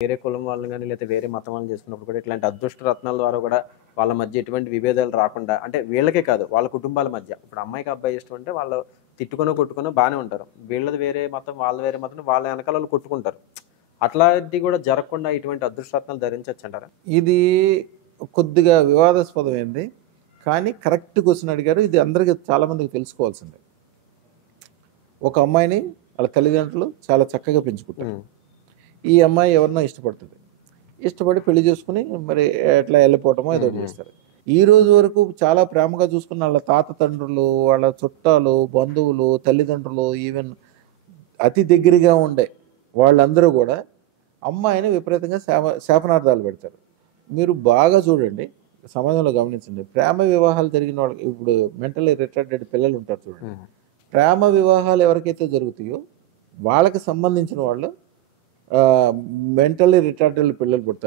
వేరే కులం వాళ్ళని గాని, లేతే వేరే మతం వాళ్ళని చేసుకున్నప్పుడు కూడా ఇట్లాంటి అదృష్ట రత్నాల ద్వారా గూడా వాళ్ళ మధ్య ఎటువంటి విభేదాలు రాకుండా అంటే వీళ్ళకే కాదు, వాళ్ళ కుటుంబాల మధ్య. ఇప్పుడు అమ్మాయికి అబ్బాయి ఇష్టం అంటే వాళ్ళు తిట్టుకునో, కొట్టుకునో బానే ఉంటారు. వీళ్ళది వేరే మతం, వాళ్ళది వేరే మతం వాళ్ళ ఎనకాల ఆళ్ళు కొట్టుకుంటారు. అట్లాంటివి గూడా జరగకుండా ఇటువంటి అదృష్ట రత్నాలు ధరించొచ్చంటారా? ఇది కొద్దిగా వివాదాస్పదమైంది. కానీ కరెక్ట్ క్వెషన్ అడిగారు. ఇది అందరికి చాలా మందికి తెలుసుకోవాల్సిందే. ఒక అమ్మాయిని వాళ్ళ తల్లిదండ్రులు చాలా చక్కగా పెంచుకుంటారు. హ్మ్. ఈ అమ్మాయి ఎవరినో ఇష్టపడుతది. ఇష్టపడి పెళ్లి చేసుకొని మరి ఎట్లా వెళ్ళిపోవటమో ఏదో ఒకటి హుహు. చేస్తారు. ఈ రోజు వరకు చాలా ప్రేమగా చూసుకున్న వాళ్ళ తాత తండ్రులు, వాళ్ళ చుట్టాలు, బంధువులు, తల్లిదండ్రులు, ఈవెన్ అతి దగ్గరగా ఉండే వాళ్ళందరూ కూడా అమ్మాయిని విపరీతంగా శాపనార్థాలు పెడతారు. మీరు బాగా చూడండి, సమాజంలో గమనించండి. ప్రేమ వివాహాలు జరిగిన వాళ్ళకి ఇప్పుడు మెంటల్లీ రిటార్డెడ్ పిల్లలు ఉంటారు చూడండి. హ్మ్. ప్రేమ వివాహాలు ఎవరికైతే జరుగుతాయో వాళ్ళకి సంబంధించిన వాళ్ళు మెంటల్లీ రిటార్డెడ్ పిల్లలు పుడతారు.